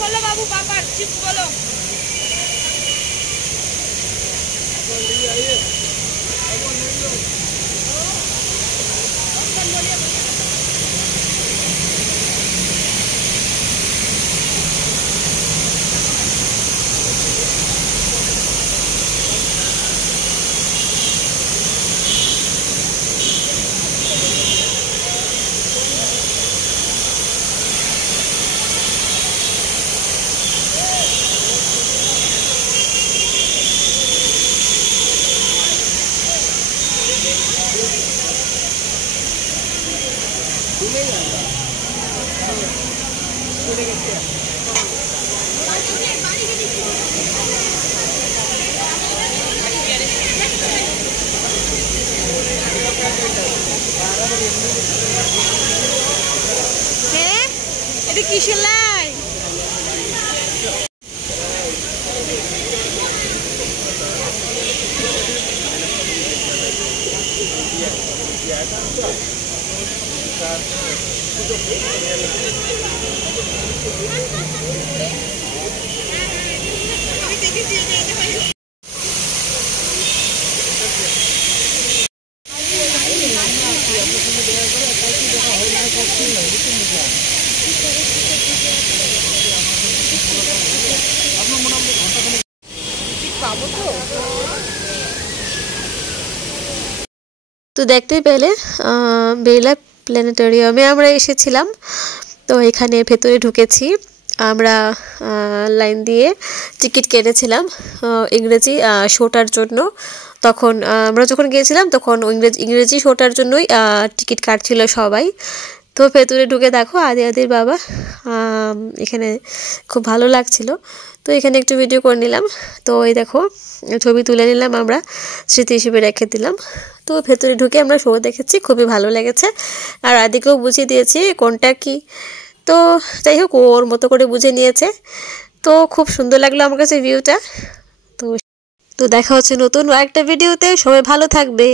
बोलो बाबू पापा चिप्स बोलो। এটা কিসের লাইন? তো দেখতেই পেলে বেলা প্ল্যানেটোরিয়ামে আমরা এসেছিলাম। তো এখানে ভেতরে ঢুকেছি আমরা, লাইন দিয়ে টিকিট কেটেছিলাম ইংরেজি শোটার জন্য। তখন আমরা যখন গিয়েছিলাম তখন ইংরেজি শোটার জন্যই টিকিট কাটছিল সবাই। তো ভেতরে ঢুকে দেখো আদির বাবা, এখানে খুব ভালো লাগছিল। তো এখানে একটু ভিডিও করে নিলাম। তো এই দেখো ছবি তুলে নিলাম, আমরা স্মৃতি হিসেবে রেখে দিলাম। তো ভেতরে ঢুকে আমরা শো দেখেছি, খুবই ভালো লেগেছে। আর আদিকেও বুঝিয়ে দিয়েছি কোনটা কি। তো যাই হোক ওর মতো করে বুঝে নিয়েছে। তো খুব সুন্দর লাগলো আমার কাছে ভিউটা। তো দেখা হচ্ছে নতুন একটা ভিডিওতে। সবাই ভালো থাকবে।